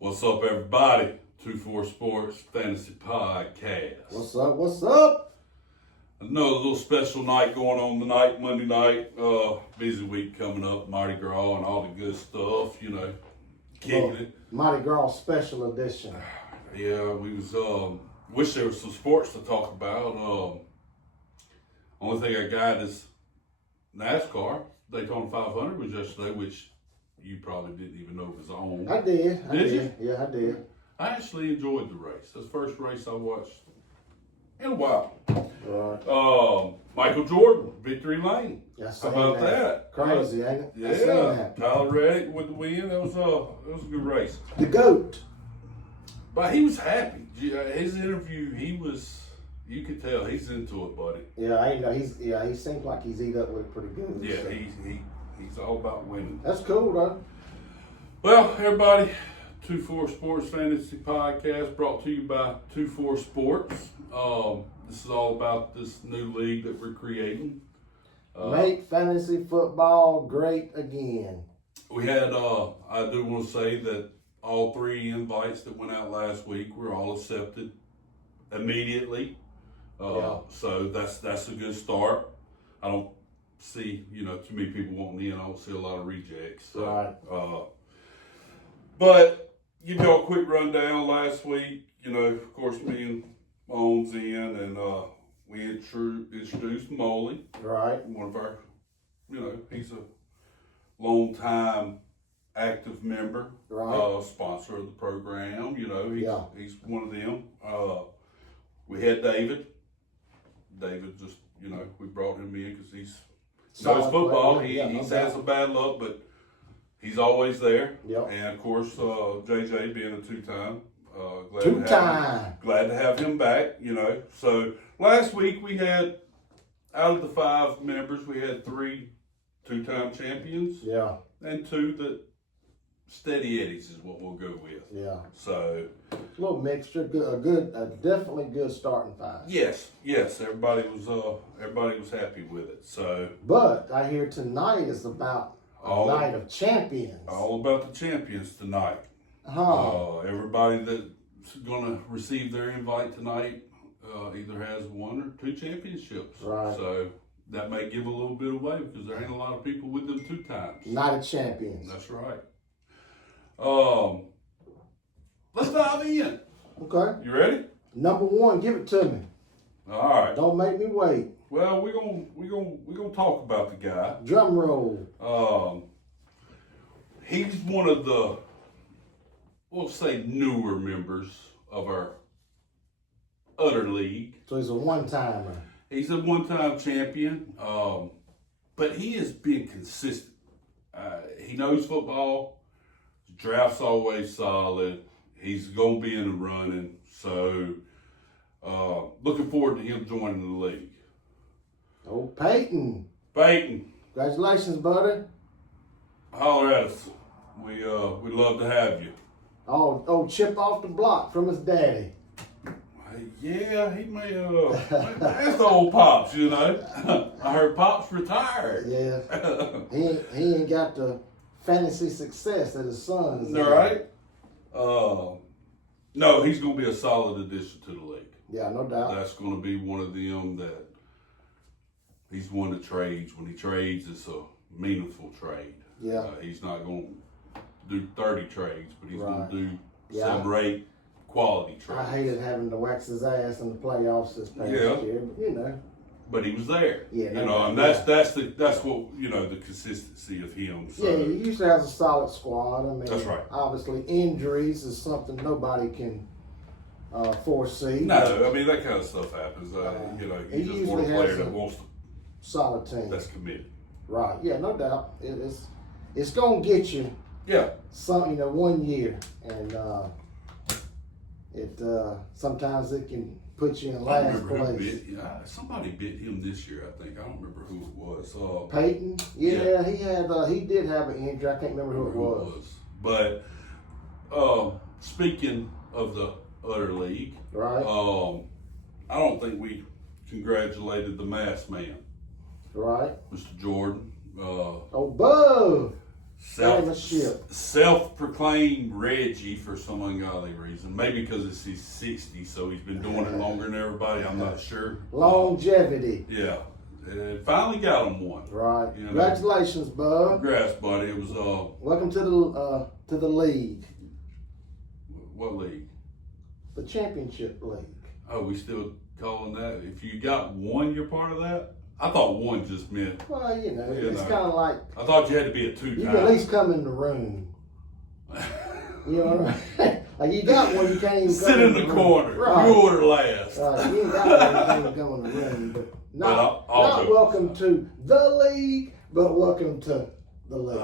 What's up, everybody? 2-4 Sports Fantasy Podcast. What's up? What's up? Another little special night going on tonight, Monday night. Busy week coming up, Mardi Gras and all the good stuff, kicking it. Mardi Gras special edition. Yeah, we was, wish there was some sports to talk about. Only thing I got is NASCAR. Daytona 500 was yesterday, which you probably didn't even know was on. I did. Did you? Yeah, I did. I actually enjoyed the race. That's the first race I watched in a while. Right. Michael Jordan, victory lane. Yeah, How about that? Crazy, ain't it? I seen Yeah, that. Tyler Reddick with the win. That was a good race. The GOAT. But he was happy. His interview, you could tell he's into it, buddy. Yeah, I know. He seems like he's eat up with it pretty good. Yeah, so. he's all about winning. That's cool, though. Well, everybody, 2-4 Sports Fantasy Podcast brought to you by 2-4 Sports. This is all about this new league that we're creating. Make fantasy football great again. We had, I do want to say that all 3 invites that went out last week were all accepted immediately. So that's a good start. I don't see, too many people wanting in. I don't see a lot of rejects. So, Right. But give y'all a quick rundown. Last week, of course, me and Bones in, and we introduced Moley. Right. One of our, he's a long time active member, Right. sponsor of the program. He's one of them. We had David. David just, we brought him in because he's knows football. He has some bad luck, but he's always there. Yep. And of course, JJ being a two-time. Glad to have him back, So last week we had, out of the 5 members, we had 3 two-time champions. Yeah. And 2 that steady eddies is what we'll go with. Yeah. So A little mixture. Definitely good starting 5. yes, everybody was happy with it. So, But I hear tonight is about a night of champions. all about the champions tonight. Everybody that's going to receive their invite tonight either has 1 or 2 championships. Right. So that may give a little bit away because there ain't a lot of people with them 2 times. Night of champions. That's right. Let's dive in. Okay. You ready? Number 1, give it to me. All right. Don't make me wait. Well, we're gonna talk about the guy. Drum roll. He's one of the, we'll say, newer members of our Utter League. So he's a one-timer. He's a one-time champion, but he has been consistent. He knows football. Draft's always solid. He's going to be in the running. So, looking forward to him joining the league. Oh, Peyton. Peyton. Congratulations, buddy. Holler at us. We'd love to have you. Oh, chip off the block from his daddy. Yeah, he may that's the old Pops, I heard Pops retired. Yeah. he ain't got the fantasy success that his son is. All right. No, he's going to be a solid addition to the league. Yeah, no doubt. That's going to be one of them that he's one that trades. When he trades, it's a meaningful trade. Yeah. He's not going to do 30 trades, but he's going to do Yeah. 7 or 8 quality trades. I hated having to wax his ass in the playoffs this past year, but But he was there. Yeah, and that's what the consistency of him. So. Yeah, he usually has a solid squad. I mean, That's right. Obviously, injuries is something nobody can foresee. No, I mean that kind of stuff happens. he He's just one usually player has that a wants to. Solid team. That's committed. Right. Yeah, no doubt. It's gonna get you Yeah. some 1 year, and sometimes it can put you in I last remember who place. bit. Yeah, somebody bit him this year. I think I don't remember who it was. Peyton. Yeah, he did have an injury. I can't remember who it was. But speaking of the Utter League, Right. I don't think we congratulated the masked man, Right. Mr. Jordan. Oh, Bo. Self-proclaimed Reggie for some ungodly reason. Maybe because he's 60, so he's been doing it longer than everybody. I'm not sure. Longevity. Yeah. Finally got him one. Right. You know. Congratulations, bud. Congrats, buddy. It was welcome to the league. What league? The championship league. Oh, we still calling that? If you got one, you're part of that? I thought one just meant. Well, it's kind of like. I thought you had to be a two-time. You can at least come in the room. You know what I mean? Like you got one, you can't even sit in the corner. Right. You order last. Right. You ain't got one, you can't even come in the room. But not welcome to the league, but welcome to the league.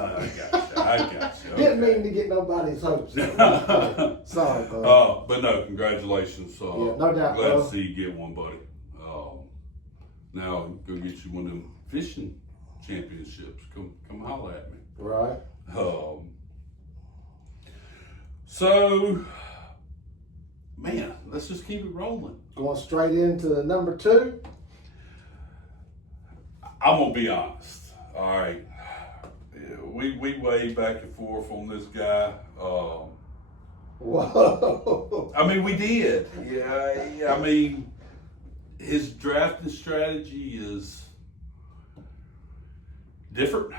I got you. Okay. Didn't mean to get nobody's hopes up. Sorry, bud. But no, congratulations. No doubt, glad bro. to see you get one, buddy. Now go get you one of them fishing championships. Come holler at me. Right. So, man, let's just keep it rolling. Going straight into number 2. I'm gonna be honest. All right, we way back and forth on this guy. Whoa. I mean, we did. Yeah. I mean, his drafting strategy is different.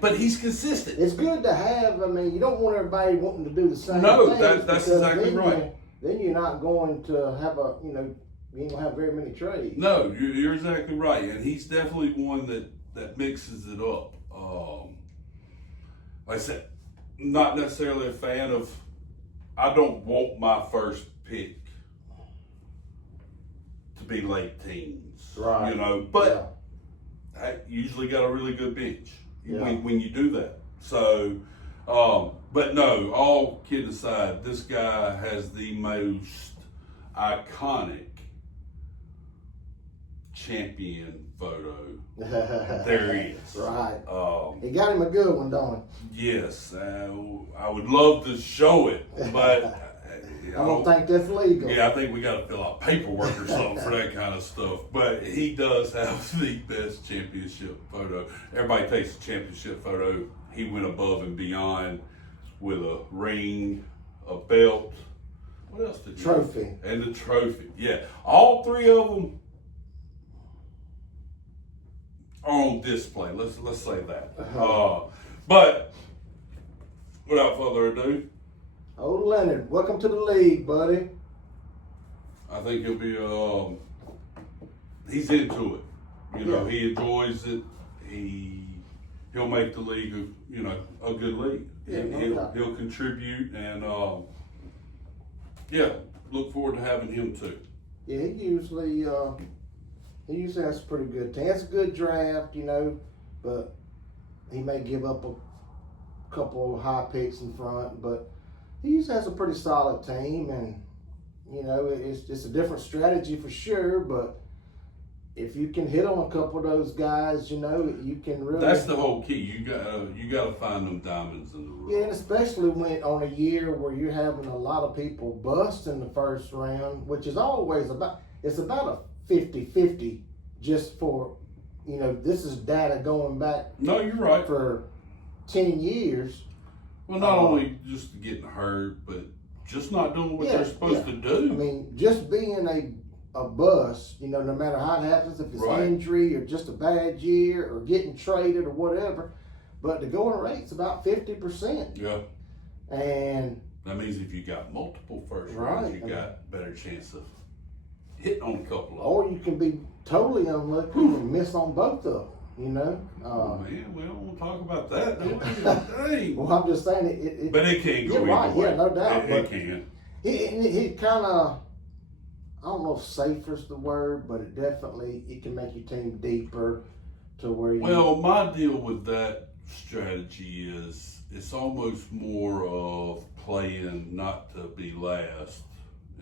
But he's consistent. It's good to have. I mean, you don't want everybody wanting to do the same No, thing. that's exactly right. Then you're not going to have you ain't gonna have very many trades. No, you're exactly right, and he's definitely one that mixes it up. Like I said, not necessarily a fan of. I don't want my first pick to be late teens, right? But I usually got a really good bench when you do that. So, but no, all kidding aside, this guy has the most iconic champion photo there is. Right. He got him a good one, don't he? Yes. I would love to show it, but I don't think that's legal. Yeah, I think we got to fill out paperwork or something for that kind of stuff. But he does have the best championship photo. Everybody takes a championship photo. He went above and beyond with a ring, a belt. What else did he Trophy. And the trophy. Yeah. All 3 of them are on display. Let's say that. But without further ado, old Leonard, welcome to the league, buddy. I think he'll be. He's into it. He enjoys it. He'll make the league a good league. Yeah, he'll contribute, and look forward to having him too. Yeah, he usually has a pretty good team. It's a good draft, but he may give up a couple of high picks in front, but he usually has a pretty solid team, and it's a different strategy for sure. But if you can hit on a couple of those guys, you can really. That's the whole key. You got to find them diamonds in the rough. Yeah, and especially when on a year where you're having a lot of people bust in the first round, which is always about a 50-50 just for, this is data going back. No, you're right. For 10 years. Well, not only just getting hurt, but just not doing what they're supposed to do. I mean, just being a bust, no matter how it happens, if it's injury or just a bad year or getting traded or whatever, but the going rate's about 50%. Yeah. And that means if you got multiple first rounds, you got better chance of hitting on a couple of them. Or you can be totally unlucky and miss on both of them. Man, we don't want to talk about that, do we? Well, I'm just saying it. But it can go you're right, either way. yeah, no doubt. It can. He kind of, I don't know if safer's the word, but it can make your team deeper to where you. Well, my deal with that strategy is it's almost more of playing not to be last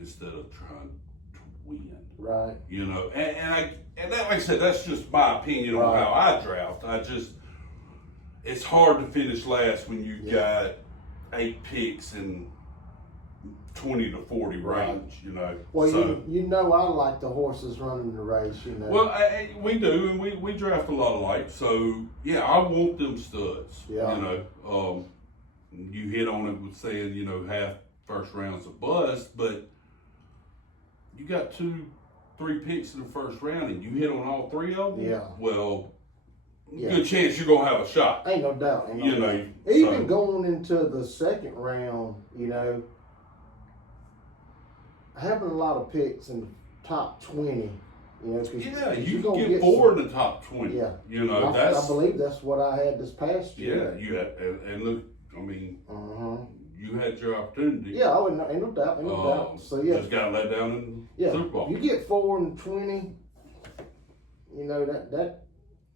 instead of trying to win. Right. And that, like I said, that's just my opinion on how I draft. It's hard to finish last when you've got 8 picks and 20 to 40 range, you know. Well, so, you know I like the horses running the race, you know. well, we do, and we draft a lot of light. So yeah, I want them studs. Yeah. You know, you hit on it with saying, you know, half first round's a bust, but you got 2-3 picks in the first round, and you hit on all 3 of them. Yeah. Well, Yeah. good chance you're gonna have a shot. Ain't no doubt. Ain't no You doubt. know, Even so- going into the second round, you know, having a lot of picks in the top 20, you know, because Yeah, you you're can gonna get 4 in the top 20. Yeah. You know, I believe that's what I had this past yeah. year. You had, and look, I mean, Uh-huh. you had your opportunity. Yeah, ain't no doubt, ain't no doubt. So yeah, Just got let down in yeah. Super Bowl. You get 4 and 20, you know that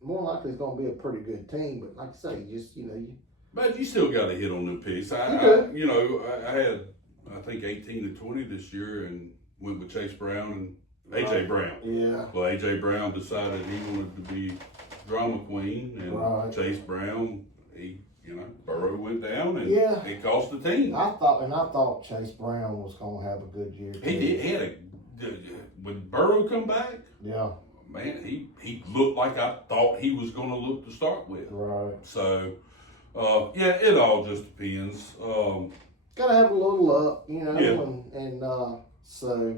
more likely is going to be a pretty good team. But like I say, you But you still got to hit on them picks. I had, I think 18 to 20 this year, and went with Chase Brown and AJ Brown. Yeah. Well, AJ Brown decided he wanted to be drama queen, and Right. Chase Brown, Burrow went down, and Yeah. it cost the team. I thought Chase Brown was going to have a good year. Too. He did. He had when Burrow come back, Yeah. man, he looked like I thought he was going to look to start with. Right. So, yeah, it all just depends. Gotta have a little luck, you know, Yeah. and so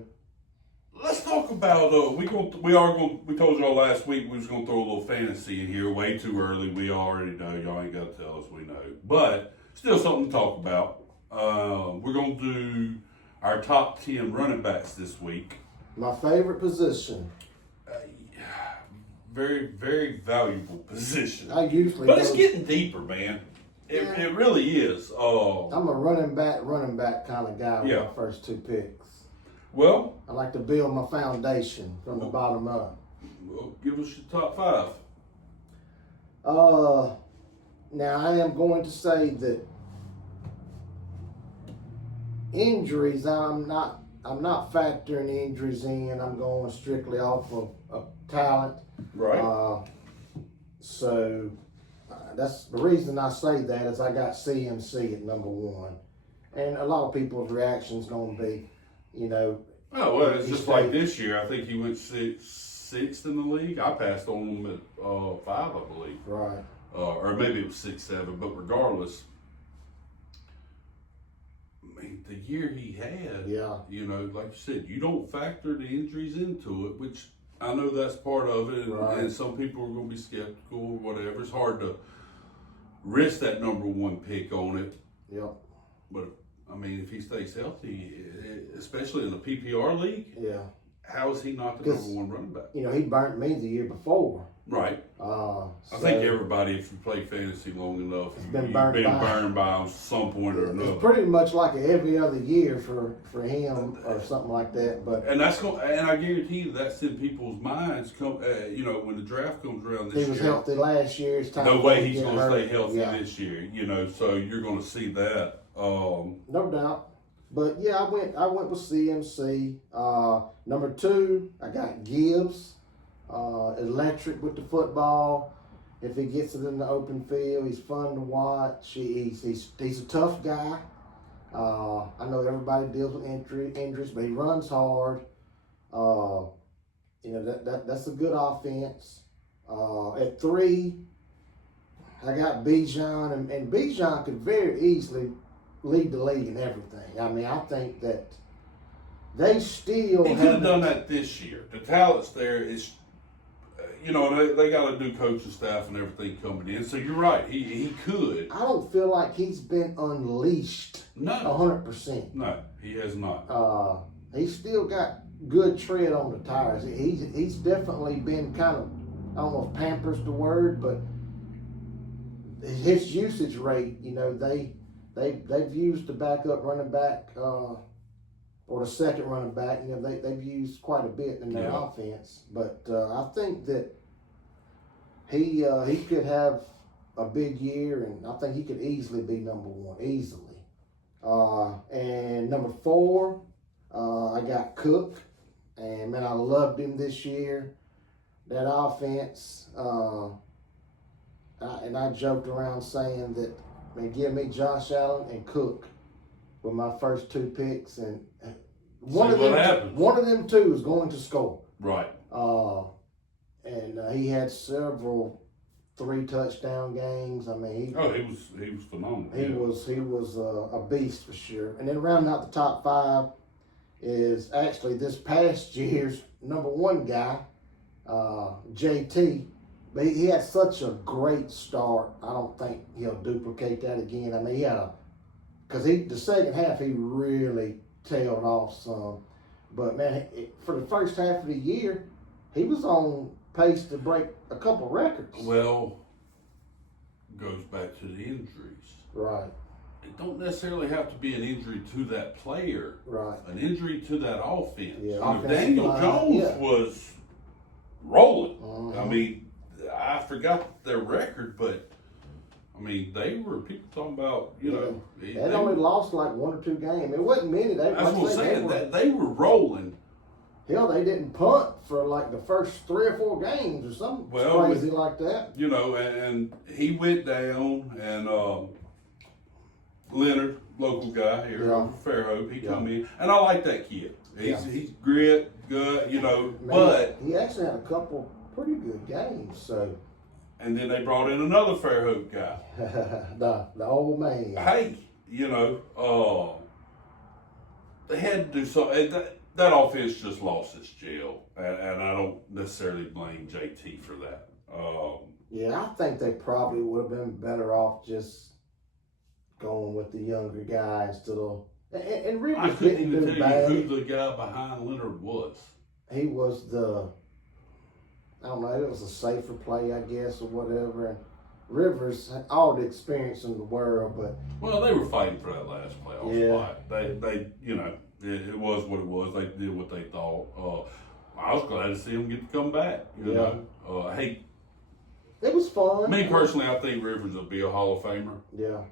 Let's talk about we told y'all last week we was gonna throw a little fantasy in here. Way too early. We already know. Y'all ain't gotta tell us. We know, but still something to talk about. We're gonna do our top 10 running backs this week. my favorite position. Very, very valuable position. I usually But it's go- getting deeper, man. It really is. I'm a running back kind of guy with Yeah. my first 2 picks. Well, I like to build my foundation from the bottom up. give us your top 5. Now I am going to say that injuries, I'm not factoring injuries in. I'm going strictly off of talent. Right. So that's the reason I say that is I got CMC at number 1, and a lot of people's reactions going to be, you know. Oh, well, it's he just stayed- like this year. I think he went sixth in the league. I passed on him at 5, I believe. Right. Or maybe it was 6, 7. But regardless, I mean, the year he had, Yeah. you know, like you said, you don't factor the injuries into it, which I know that's part of it. Right. And some people are going to be skeptical or whatever. It's hard to risk that number 1 pick on it. Yep. But I mean, if he stays healthy, especially in the PPR league, Yeah. how is he not the 'Cause- number 1 running back? You know, he burnt me the year before. Right. I think everybody, if you play fantasy long enough, been you've burned been by. burned by some point or another. It's pretty much like every other year for him or something like that. But And and I guarantee you that's in people's minds. You know, when the draft comes around he this was year, healthy last year. It's time no for way him he's get going to hurt. stay healthy Yeah. this year. You know, so you're going to see that. No doubt. But yeah, I went with CMC. Number 2, I got Gibbs. Electric with the football. If he gets it in the open field, he's fun to watch. He's a tough guy. I know everybody deals with injuries, but he runs hard. You know that's a good offense. At 3, I got Bijan, and Bijan could very easily lead the league in everything. I mean, I think that they still He could have done that this year. The talent's there. Is you know, they got a new coaching staff and everything coming in. So you're right. He could. I don't feel like he's been unleashed No. 100%. No, he has not. He's still got good tread on the tires. He's definitely been kind of, I don't know if pamper's the word, but his usage rate, you know, they've used the backup running back or the second running back. You know, they've used quite a bit in their offense. But I think that he could have a big year, and I think he could easily be number 1, easily. And number 4, I got Cook, and man, I loved him this year. That offense, and I joked around saying that, man, give me Josh Allen and Cook with my first 2 picks, and what happens. one of them 2 is going to score. Right. And he had several 3 touchdown games. I mean, he was phenomenal. He was a beast for sure. And then rounding out the top 5 is actually this past year's number 1 guy, JT. But he had such a great start. I don't think he'll duplicate that again. I mean, he had the second half he really tailed off some. But man, for the first half of the year, he was on pace to break a couple records. Well, goes back to the injuries. Right. It don't necessarily have to be an injury to that player. Right. An injury to that offense. Yeah, Daniel Jones was rolling. Uh-huh. I mean, I forgot their record, but I mean, they were people talking about, you know. They only lost like 1 or 2 games. It wasn't many. That's what I'm saying. They were rolling. Hell, they didn't punt for like the first 3 or 4 games or something crazy like that. You know, and he went down, and Leonard, local guy here from Fairhope, he come in, and I like that kid. He's grit, good, you know, but he actually had a couple pretty good games. So, and then they brought in another Fairhope guy, the old man. Hey, you know, they had to do something. That offense just lost its gel, and I don't necessarily blame JT for that. I think they probably would have been better off just going with the younger guy instead of. And Rivers I couldn't even do tell bad. you who the guy behind Leonard was. He was I don't know, it was a safer play, I guess, or whatever. And Rivers had all the experience in the world, but. Well, they were fighting for that last playoff spot. They, you know, it was what it was. They did what they thought. I was glad to see them get to come back. You know, hey. It was fun. Me personally, I think Rivers will be a Hall of Famer. Yeah.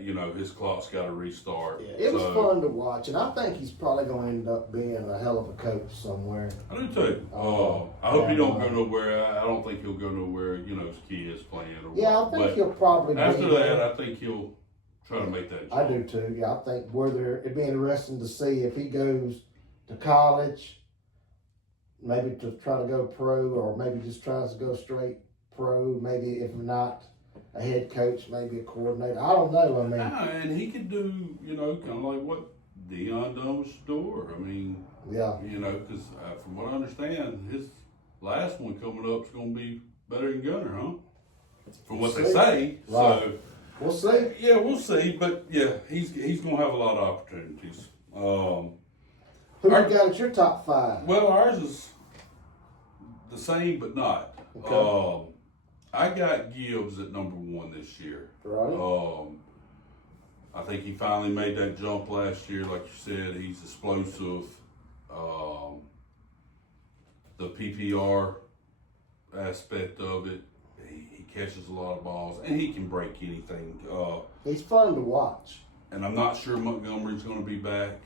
You know, his clock's got to restart. Yeah, it was fun to watch, and I think he's probably going to end up being a hell of a coach somewhere. I do too. I hope he don't go nowhere. I don't think he'll go nowhere. You know, his kids playing or I think he'll probably. After that, I think he'll try to make that jump. I do too. Yeah, I think it'd be interesting to see if he goes to college, maybe to try to go pro, or maybe just tries to go straight pro. Maybe if not a head coach, maybe a coordinator. I don't know. I mean, and he could do, you know, kind of like what Deion done with Shador. I mean, you know, because from what I understand, his last one coming up is going to be better than Gunner, huh? From what they say. Right. So we'll see. Yeah, we'll see. But yeah, he's going to have a lot of opportunities. Who you got at your top 5? Well, ours is the same, but not. Okay. I got Gibbs at number 1 this year. Right. I think he finally made that jump last year. Like you said, he's explosive. The PPR aspect of it, he catches a lot of balls, and he can break anything. He's fun to watch. And I'm not sure Montgomery's going to be back.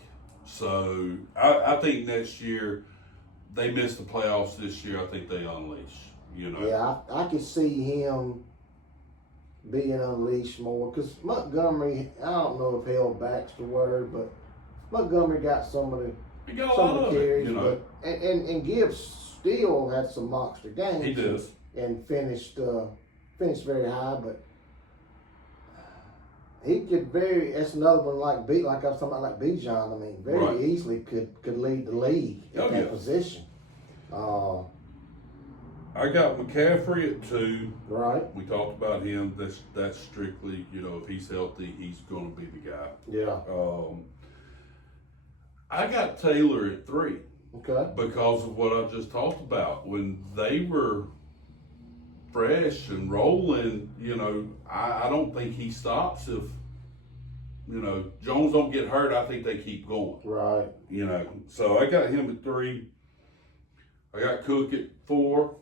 So I think next year, they missed the playoffs this year. I think they unleash. You know. Yeah, I could see him being unleashed more because Montgomery. I don't know if held back's the word, but Montgomery got some of the carries. You know. But and Gibbs still had some monster games. He does. And finished very high, but he could that's another one like I was talking about like Bijan. I mean, very easily could lead the league at that position. I got McCaffrey at 2. Right. We talked about him. That's strictly, you know, if he's healthy, he's going to be the guy. Yeah. I got Taylor at 3. Okay. Because of what I just talked about. When they were fresh and rolling, you know, I don't think he stops if, you know, Jones don't get hurt. I think they keep going. Right. You know, so I got him at 3. I got Cook at 4.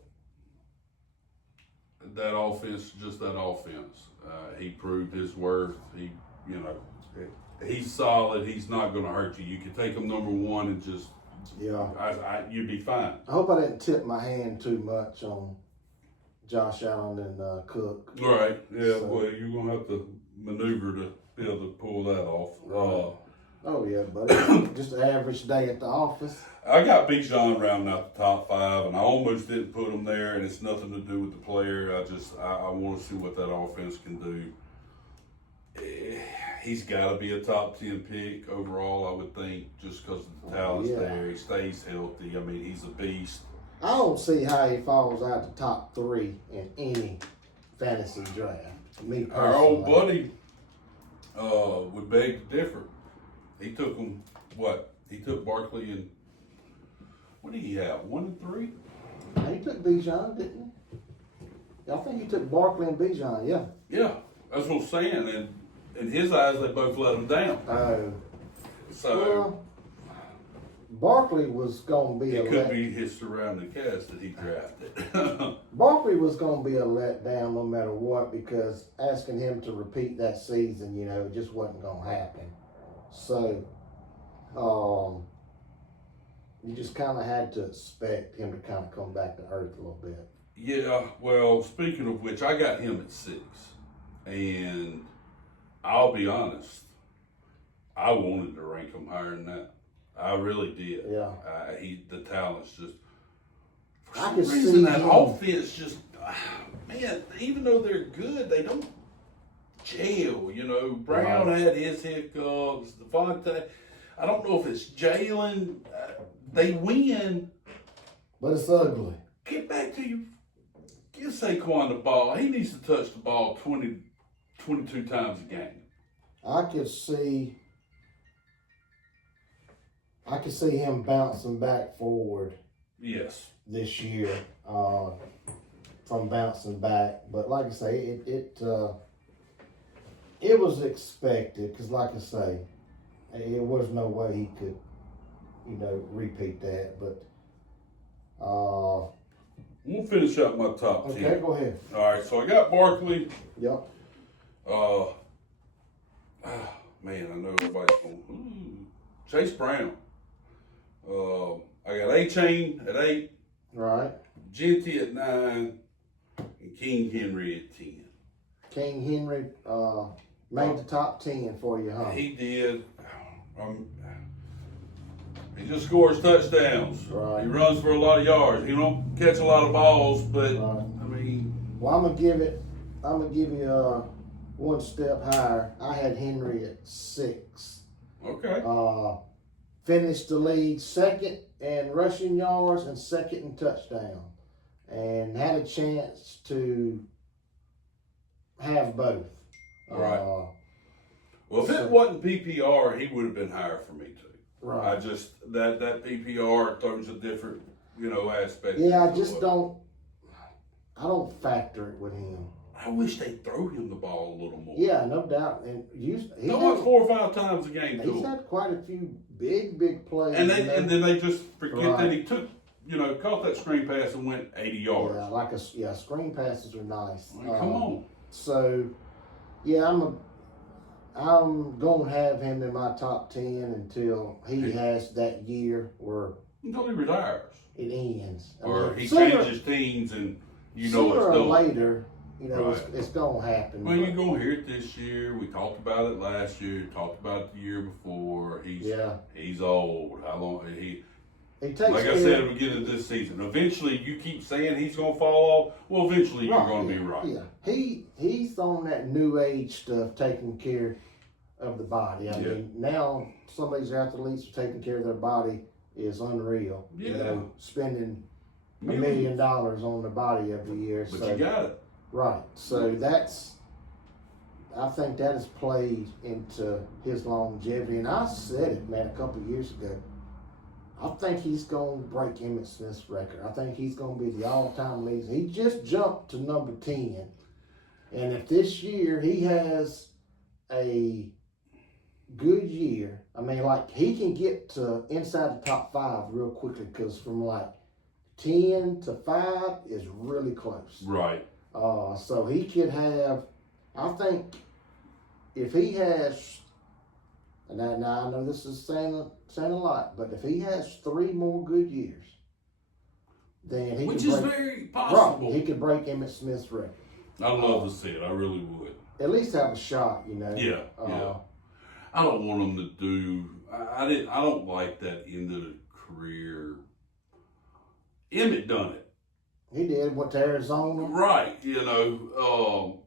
That offense, just that offense. He proved his worth. He, you know, he's solid. He's not going to hurt you. You can take him number 1 and just, you'd be fine. I hope I didn't tip my hand too much on Josh Allen and Cook. Right. Yeah. So, well, you're going to have to maneuver to be able to pull that off. Oh yeah, but just an average day at the office. I got Bijan rounding out the top 5, and I almost didn't put him there, and it's nothing to do with the player. I want to see what that offense can do. He's got to be a top 10 pick overall, I would think, just because the talent's there. He stays healthy. I mean, he's a beast. I don't see how he falls out the top 3 in any fantasy draft. Me personally. Our old buddy would beg to differ. He took him, He took Barkley and, what did he have, 1 and 3? He took Bijan, didn't he? I think he took Barkley and Bijan, yeah. Yeah, that's what I'm saying. And in his eyes, they both let him down. Well, Barkley was going to be it could be his surrounding cast that he drafted. Barkley was going to be a letdown no matter what, because asking him to repeat that season, it just wasn't going to happen. So, you just kind of had to expect him to kind of come back to earth a little bit. Yeah, well, speaking of which, I got him at 6. And I'll be honest, I wanted to rank him higher than that. I really did. Yeah. The talent's just, for I some can reason, see that him. offense just, man, even though they're good, they don't gel. Brown had his hiccups, Devontae. I don't know if it's Jalen. They win. But it's ugly. Get back to you. Give Saquon the ball. He needs to touch the ball 22 times a game. I could see him bouncing back forward. Yes. This year, from bouncing back, but like I say, it was expected, because like I say, it was no way he could, repeat that. But we'll finish up my top 10. Okay, go ahead. All right, so I got Barkley. Yep. Man, I know everybody's going, Chase Brown. I got A-Chain at 8. Right. Genty at 9. And King Henry at 10. King Henry made the top 10 for you, huh? He did. He just scores touchdowns. Right. He runs for a lot of yards. He don't catch a lot of balls, but Right. I mean. Well, I'm gonna give you one step higher. I had Henry at 6. Okay. Finished the league second in rushing yards and second in touchdown, and had a chance to have both. Right. Well, if it wasn't PPR, he would have been higher for me too. Right. I just that PPR throws a different aspect. Yeah, I don't factor it with him. I wish they'd throw him the ball a little more. Yeah, no doubt. And Throw it 4 or 5 times a game. He's had quite a few big plays. And then they just forget that Right. he took, caught that screen pass and went 80 yards. Yeah, screen passes are nice. Like, come on. So, yeah, I'm gonna have him in my top 10 until he has that year where Until he retires. it ends. Or he sooner- changes teams and it's Sooner or done. later, Right. it's gonna happen. Well, you're going to hear it this year. We talked about it last year. Talked about it the year before. He's old. How long He takes like I said at the beginning of this season, eventually you keep saying he's going to fall off. Well, eventually you're going to be right. Yeah, he's on that new age stuff, taking care of the body. I mean, now some of these athletes are taking care of their body is unreal. Yeah. Spending $1 million on the body every year. But you got it. Right. So I think that has played into his longevity. And I said it, man, a couple of years ago. I think he's going to break Emmitt Smith's record. I think he's going to be the all-time leader. He just jumped to number 10. And if this year he has a good year, I mean, like, he can get to inside the top 5 real quickly, because from like 10 to 5 is really close. Right. So he could have, I think, if he has, and now I know this is saying a lot, but if he has 3 more good years, then he Which could is break, very possible. Right, he could break Emmitt Smith's record. I'd love to see it. I really would. At least have a shot, Yeah. I don't want them to do. I don't like that end of the career. Emmett done it. He did, went to Arizona. Right, you know,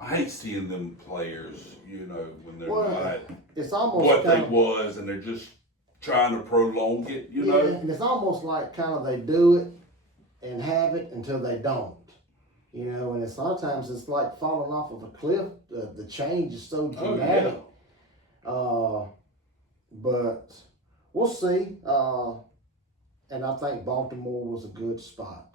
I hate seeing them players, you know, when they're not it's almost what they was, and they're just trying to prolong it, you know. And it's almost like kind of they do it and have it until they don't, you know. And it's a lot of times it's like falling off of a cliff. The change is so dramatic. But we'll see. And I think Baltimore was a good spot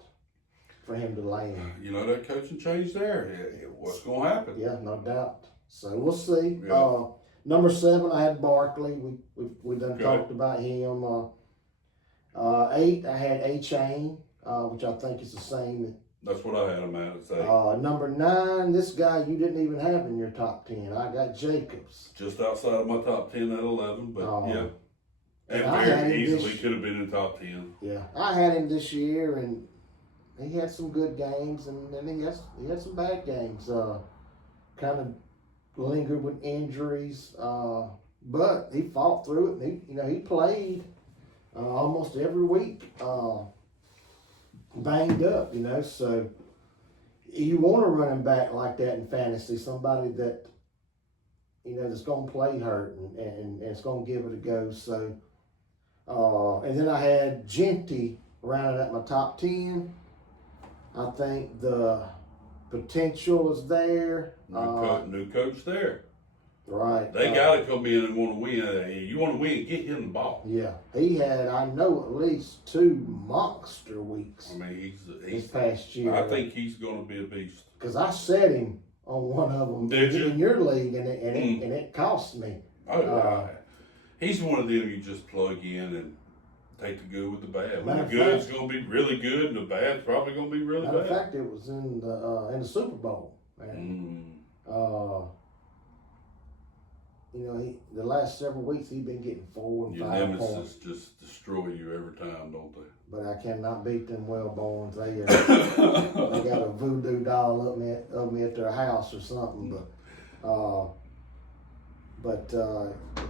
for him to land. You know, that coaching change there. What's going to happen? Yeah, no doubt. So we'll see. Yeah. Number 7, I had Barkley. We done Okay. talked about him. 8, I had A-Chain, which I think is the same. That's what I had him at say. Number 9, this guy you didn't even have in your top 10. I got Jacobs. Just outside of my top 10 at 11, but yeah. And I had very him easily could have been in top 10. Yeah, I had him this year, and he had some good games, and then he had some bad games. Kind of lingered with injuries, but he fought through it. And he played almost every week, banged up. So you want to run him back like that in fantasy, somebody that that's going to play hurt and it's going to give it a go. So. And then I had Genty rounded at my top 10. I think the potential is there. New coach there. Right. They got to come in and want to win. You want to win, get him the ball. Yeah. He had, I know, at least 2 monster weeks. I mean, this past year. I think he's going to be a beast. Because I set him on one of them in your league, and it cost me. He's one of them you just plug in and take the good with the bad. When the Matter good's going to be really good and the bad's probably going to be really Matter bad. of fact, it was in the Super Bowl. Man. The last several weeks he's been getting 4 and 5 points. Your nemesis just destroy you every time, don't they? But I cannot beat them Wellborns. They got a voodoo doll of me at their house or something.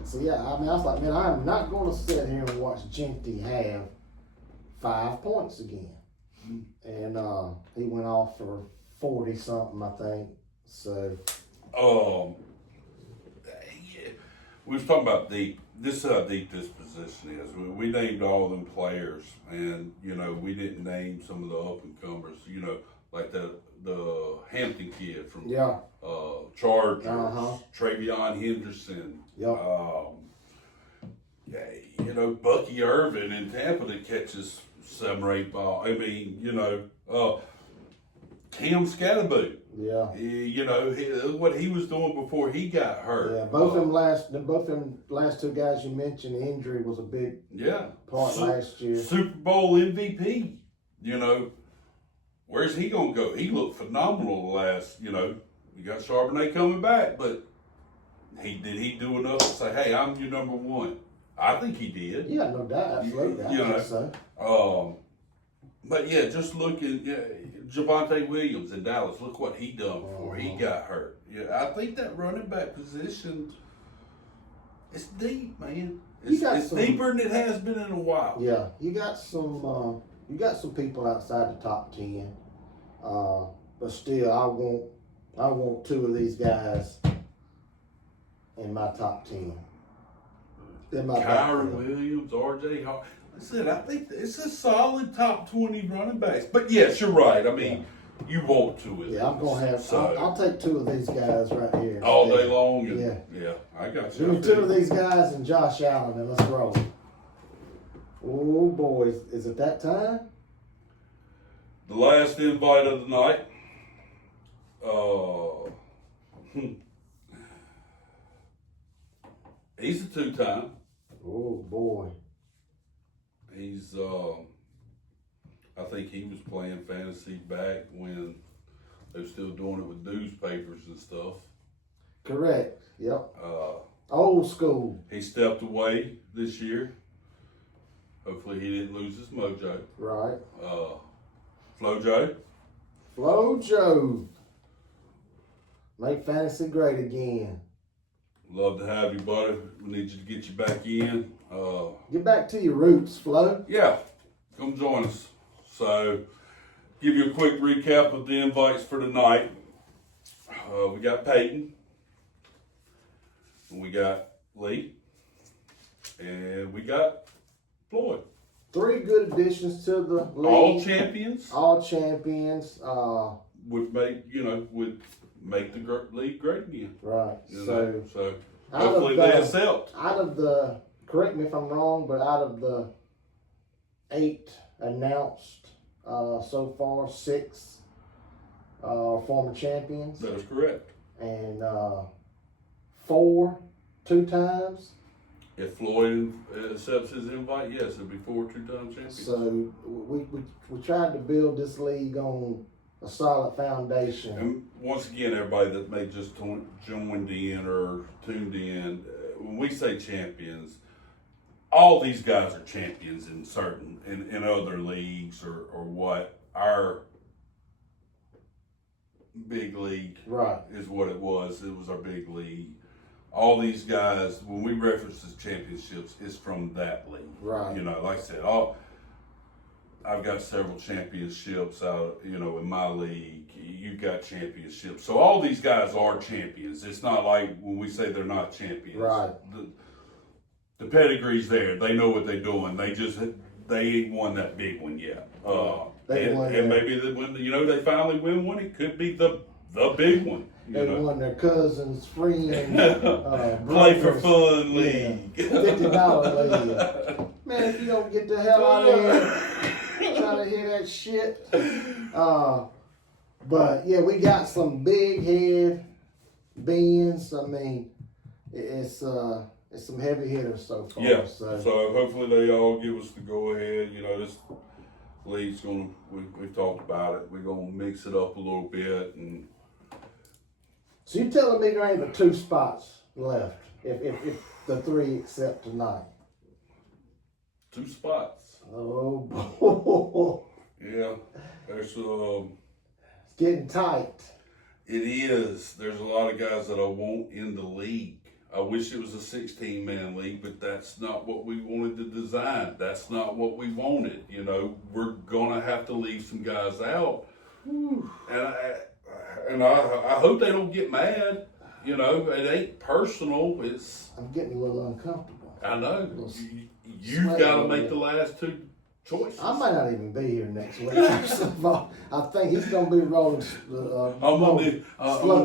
So yeah, I was like, man, I'm not going to sit here and watch Genty have 5 points again. And he went off for 40 something, I think. So. Yeah. We was talking about deep. This is how deep this position is. We named all them players, and we didn't name some of the up and comers. Like the Hampton kid from Chargers, Travion Henderson. Bucky Irvin in Tampa that catches 7 or 8 balls. I mean, Cam Scatterboot. Yeah. What he was doing before he got hurt. Yeah, both them last 2 guys you mentioned, injury was a big part last year. Super Bowl MVP. Where's he gonna go? He looked phenomenal the last. You got Charbonnet coming back, but did he do enough to say, "Hey, I'm your number 1"? I think he did. Yeah, no doubt, absolutely. I think so. But yeah, just looking, Javonte Williams in Dallas. Look what he done before he got hurt. Yeah, I think that running back position, it's deep, man. It's deeper than it has been in a while. Yeah, you got some people outside the top 10, but still, I want 2 of these guys in my top 10. Kyron Williams, R.J. Hall. Listen, I think it's a solid top 20 running backs. But yes, you're right. I mean, you want to. Yeah, I'm gonna have. I'll take 2 of these guys right here all day long. Yeah, I got you. Give me 2 of these guys and Josh Allen, and let's roll. Oh boy, is it that time? The last invite of the night. He's a 2-time. Oh boy. He's I think he was playing fantasy back when they were still doing it with newspapers and stuff. Correct. Yep. Old school. He stepped away this year. Hopefully he didn't lose his mojo. Right. Flojo. Flojo. Make fantasy great again. Love to have you, buddy. We need you to get you back in. Get back to your roots, Flo. Yeah, come join us. So, give you a quick recap of the invites for tonight. We got Peyton, and we got Lee, and we got Floyd. 3 good additions to the league. All champions. All champions. Would make the league great again. Right. You So know? So out hopefully of the- they accept. out of the, correct me if I'm wrong, but out of the 8 announced so far, 6 are former champions, That is correct. and 4 2 times. If Floyd accepts his invite, yes, it'll be 4 two-time champions. So we tried to build this league on a solid foundation. And once again, everybody that may just joined in or tuned in, when we say champions, all these guys are champions in other leagues or what. Our big league Right. is what it was. It was our big league. All these guys, when we reference the championships, it's from that league. Right. You know, like I said, I've got several championships out, in my league. You've got championships. So all these guys are champions. It's not like when we say they're not champions. Right. The pedigree's there. They know what they're doing. They ain't won that big one yet. And maybe when they finally win one, it could be the big one. They won their cousin's friend. Play for fun league. $50 league. Man, if you don't get the hell out of here, trying to hear that shit. But yeah, we got some big head beans. I mean, it's some heavy hitters so far. Yeah. So Hopefully they all give us the go ahead. This league's we've talked about it. We're gonna mix it up a little bit and. So you're telling me there ain't but 2 spots left if the 3 accept tonight? 2 spots. Oh boy. Yeah. There's It's getting tight. It is. There's a lot of guys that I want in the league. I wish it was a 16-man league, but that's not what we wanted to design. That's not what we wanted. We're gonna have to leave some guys out. Whew. And I hope they don't get mad. It ain't personal. I'm getting a little uncomfortable. I know. You've got to make the last 2 choices. I might not even be here next week. I think he's gonna be rolling.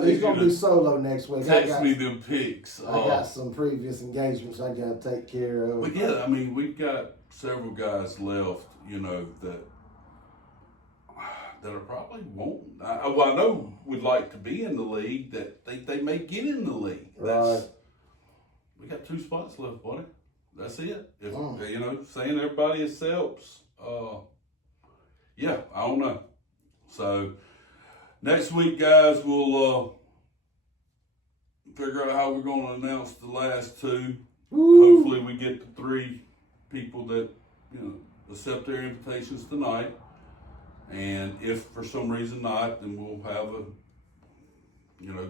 He's gonna be solo next week. Text me them pics. I got some previous engagements I gotta take care of. But yeah, we've got several guys left. That are probably won't. I know would like to be in the league. That they may get in the league. Right. We got 2 spots left, buddy. That's it. If saying everybody accepts. Yeah, I don't know. So next week, guys, we'll figure out how we're going to announce the last 2. Woo. Hopefully, we get the 3 people that accept their invitations tonight. And if for some reason not, then we'll have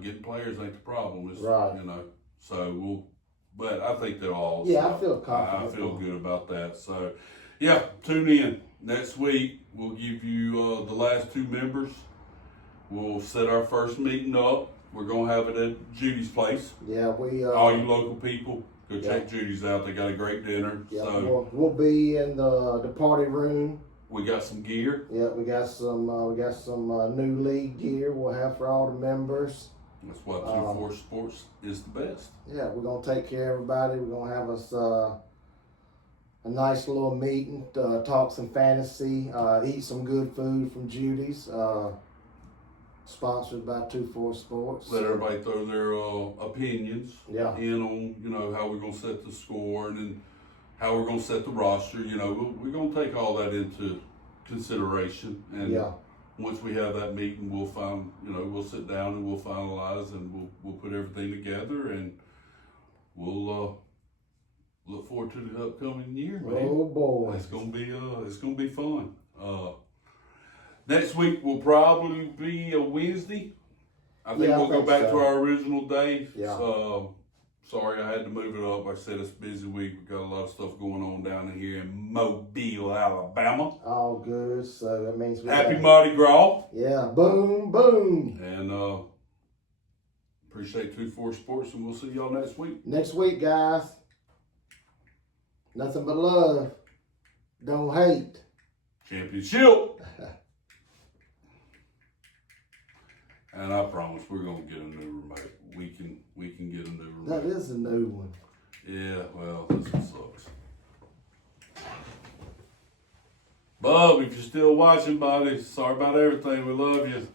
getting players ain't the problem. It's, right. So but I think they're all. Yeah, I feel confident. I feel good about that. So, yeah, tune in. Next week, we'll give you the last 2 members. We'll set our first meeting up. We're going to have it at Judy's place. Yeah, all you local people, go check Judy's out. They got a great dinner. Yeah, so we'll be in the party room. We got some gear. Yeah, we got some new league gear we'll have for all the members. That's why 2-4 Sports is the best. Yeah, we're gonna take care of everybody. We're gonna have us a nice little meeting, talk some fantasy, eat some good food from Judy's. Sponsored by 2-4 Sports. Let everybody throw their opinions in on how we're gonna set the score and then how we're gonna set the roster. We're gonna take all that into consideration. And once we have that meeting, we'll we'll sit down and we'll finalize and we'll put everything together and we'll look forward to the upcoming year, man. Oh boy, it's gonna be fun. Next week will probably be a Wednesday. I think we'll go back to our original day. Yeah. Sorry I had to move it up. Like I said, it's a busy week. We got a lot of stuff going on down in here in Mobile, Alabama. All good. So that means Happy Mardi Gras. Yeah. Boom, boom. And appreciate 2-4 Sports, and we'll see y'all next week. Next week, guys. Nothing but love. Don't hate. Championship. And I promise we're gonna get a new remote. We can get a new remote. That is a new one. Yeah, well, this one sucks. Bub, if you're still watching, buddy, sorry about everything. We love you.